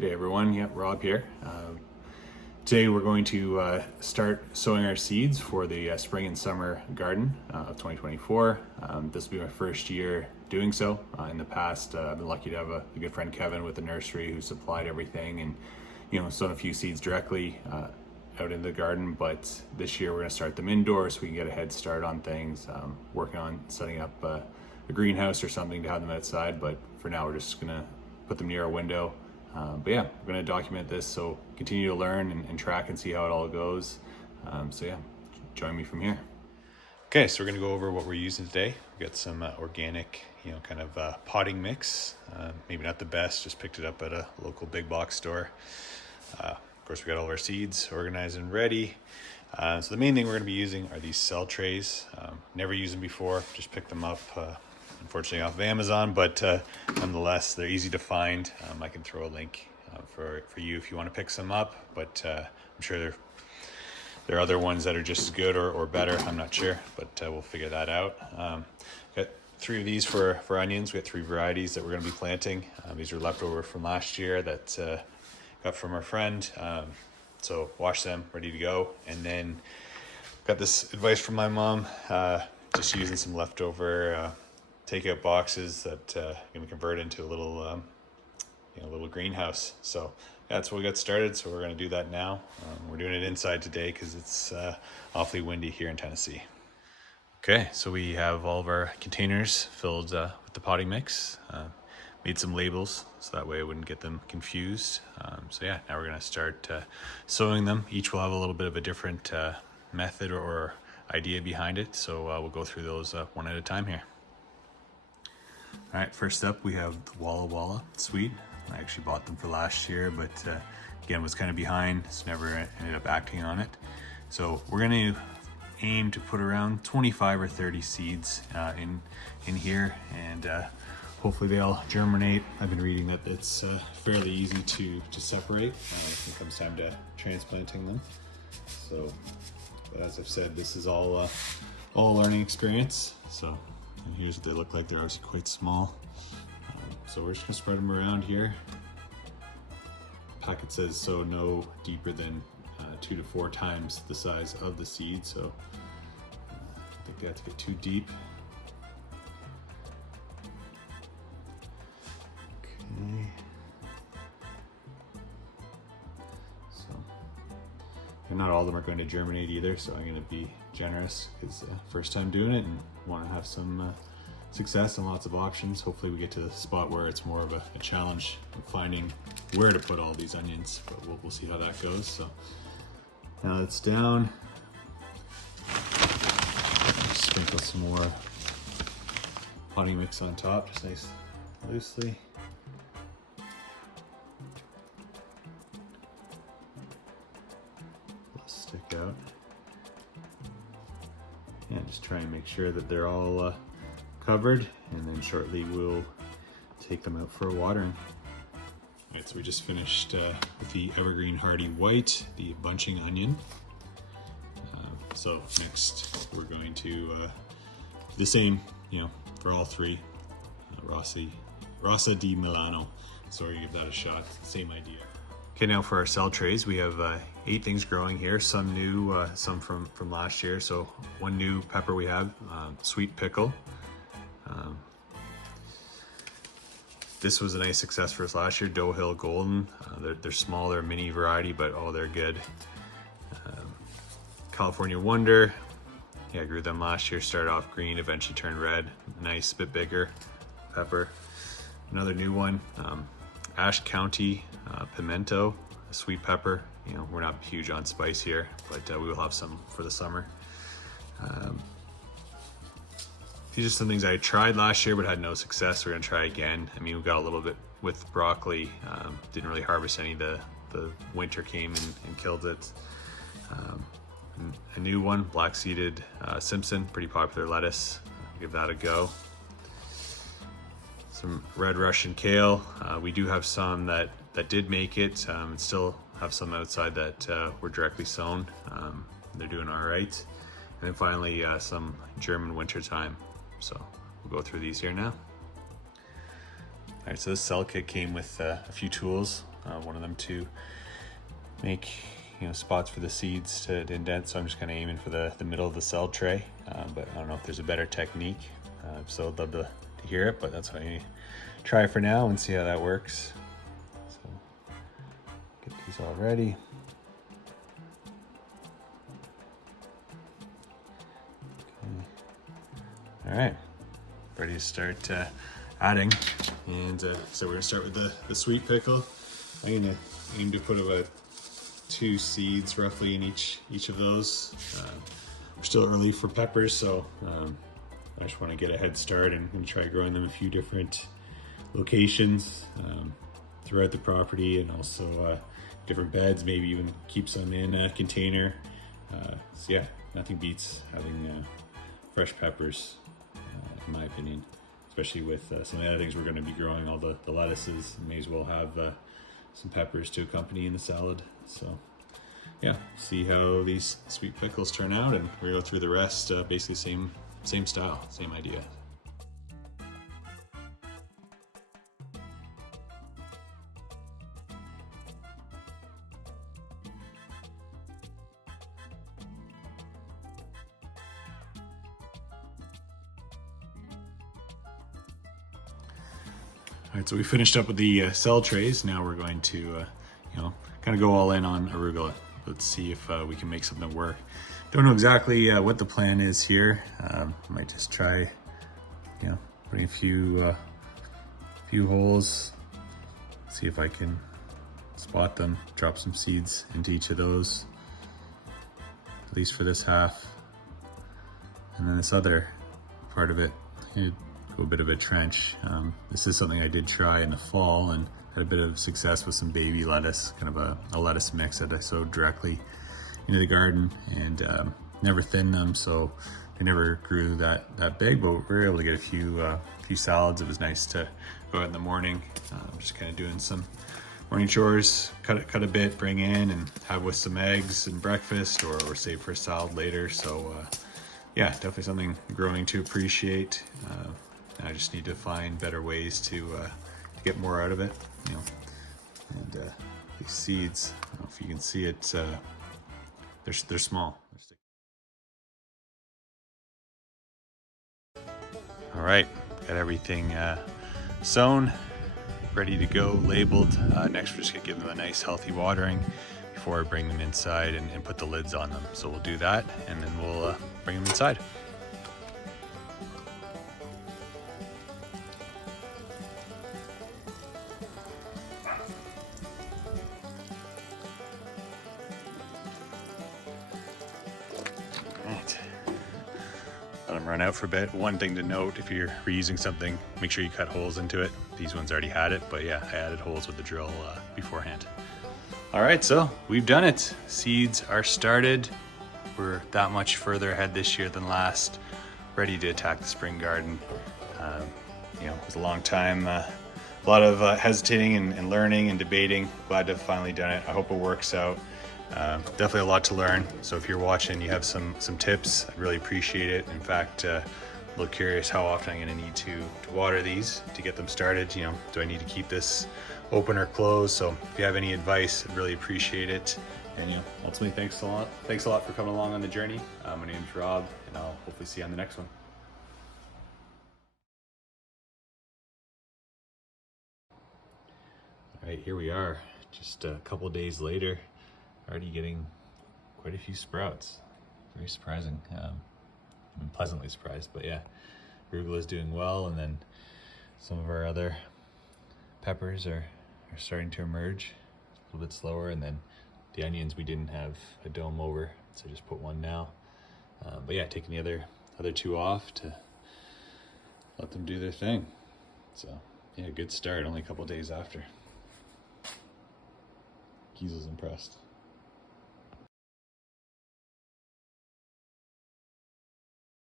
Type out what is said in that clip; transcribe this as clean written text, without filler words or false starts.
G'day everyone, yeah, Rob here. Today we're going to start sowing our seeds for the spring and summer garden of 2024. This will be my first year doing so. In the past, I've been lucky to have a good friend Kevin with the nursery who supplied everything and sown a few seeds directly out in the garden, but this year we're going to start them indoors so we can get a head start on things, working on setting up a greenhouse or something to have them outside, but for now we're just going to put them near our window. But yeah, we're going to document this, so continue to learn and track and see how it all goes. So yeah, join me from here. Okay, so we're going to go over what we're using today. We got some organic, kind of potting mix. Maybe not the best, just picked it up at a local big box store. Of course, we got all of our seeds organized and ready. So the main thing we're going to be using are these cell trays. Never used them before, just picked them up. Unfortunately off of Amazon, but nonetheless they're easy to find. I can throw a link for you if you want to pick some up, but I'm sure there are other ones that are just as good or better. I'm not sure, but we'll figure that out. Got 3 of these for onions. We got 3 varieties that we're going to be planting. These are leftover from last year that got from our friend. So wash them, ready to go. And then got this advice from my mom, just using some leftover takeout boxes that going to convert into a little little greenhouse. So that's what we got started, so we're going to do that now. We're doing it inside today because it's awfully windy here in Tennessee. Okay, so we have all of our containers filled with the potting mix. Made some labels so that way I wouldn't get them confused. So yeah, now we're going to start sowing them. Each will have a little bit of a different method or idea behind it, so we'll go through those one at a time here. All right, first up we have the Walla Walla Sweet. I actually bought them for last year, but again was kind of behind, so never ended up acting on it. So we're going to aim to put around 25 or 30 seeds in here, and hopefully they all germinate. I've been reading that it's fairly easy to separate when it comes time to transplanting them. So, but as I've said, this is all a learning experience. So. And here's what they look like. They're obviously quite small. So we're just gonna spread them around here. Packet says sow no deeper than 2 to 4 times the size of the seed. So I think they have to get too deep. Okay. So, and not all of them are going to germinate either, so I'm gonna be generous because first time doing it and want to have some success and lots of options. Hopefully we get to the spot where it's more of a challenge of finding where to put all these onions, but we'll see how that goes. So now it's down. Sprinkle some more potting mix on top, just nice loosely. Stick out. And just try and make sure that they're all covered, and then shortly we'll take them out for a watering. Alright, so we just finished with the Evergreen Hardy White, the bunching onion. So next we're going to do the same, for all 3. Rosa di Milano. So we're gonna give that a shot. Same idea. Okay, now for our cell trays, we have 8 things growing here, some new, some from last year. So one new pepper we have, sweet pickle. This was a nice success for us last year, Doe Hill Golden. They're small, they're a mini variety, but they're good. California Wonder, yeah, I grew them last year, started off green, eventually turned red. Nice, bit bigger pepper. Another new one, Ashe County Pimento, a sweet pepper. We're not huge on spice here, but we will have some for the summer. These are some things I tried last year but had no success. We're gonna try again. We got a little bit with broccoli. Didn't really harvest any. The winter came and killed it. A new one, black seeded Simpson, pretty popular lettuce. Give that a go. Some red Russian kale. We do have some that did make it, and still have some outside that were directly sown. They're doing all right. And then finally some German wintertime. So we'll go through these here now. All right, so this cell kit came with a few tools. one of them to make spots for the seeds to indent, so I'm just kind of aiming for the middle of the cell tray, but I don't know if there's a better technique, so I'd love to hear it, but that's what I try for now and see how that works. So get these all ready. Okay. All right, ready to start adding, and so we're gonna start with the sweet pickle. I'm gonna aim to put about 2 seeds roughly in each of those. We're still early for peppers, so I just want to get a head start and try growing them a few different locations throughout the property, and also different beds, maybe even keep some in a container. So yeah, nothing beats having fresh peppers, in my opinion, especially with some of the other things we're going to be growing, all the lettuces. May as well have some peppers to accompany in the salad. So yeah, see how these sweet pickles turn out, and we're gonna go through the rest, basically same style, same idea. All right, so we finished up with the cell trays. Now we're going to, kind of go all in on arugula. Let's see if we can make something work. Don't know exactly what the plan is here. Might just try, putting a few holes. See if I can spot them. Drop some seeds into each of those, at least for this half. And then this other part of it, go a bit of a trench. This is something I did try in the fall and had a bit of success with some baby lettuce, kind of a lettuce mix that I sowed directly into the garden, and never thinned them, so they never grew that big, but we were able to get a few salads. It was nice to go out in the morning, just kind of doing some morning chores, cut a bit, bring in and have with some eggs and breakfast, or save for a salad later. So yeah, definitely something growing to appreciate. I just need to find better ways to get more out of it, And these seeds, I don't know if you can see it, they're small. All right, got everything sown, ready to go, labeled. Next, we're just gonna give them a nice healthy watering before I bring them inside and put the lids on them. So we'll do that, and then we'll bring them inside. Let them run out for a bit. One thing to note, if you're reusing something, make sure you cut holes into it. These ones already had it, but yeah, I added holes with the drill beforehand. All right, so we've done it. Seeds are started. We're that much further ahead this year than last, ready to attack the spring garden. It was a long time, a lot of hesitating and learning and debating. Glad to have finally done it. I hope it works out. Definitely a lot to learn. So if you're watching, you have some tips, I'd really appreciate it. In fact, a little curious how often I'm going to need to water these to get them started. Do I need to keep this open or closed? So if you have any advice, I'd really appreciate it. And ultimately, thanks a lot for coming along on the journey. My name's Rob, and I'll hopefully see you on the next one. All right, here we are, just a couple days later, already getting quite a few sprouts. Very surprising. I'm pleasantly surprised, but yeah, arugula is doing well, and then some of our other peppers are starting to emerge, a little bit slower, and then the onions, we didn't have a dome over, so I just put one now. But yeah, taking the other 2 off to let them do their thing. So yeah, good start, only a couple days after. Kiesel's impressed.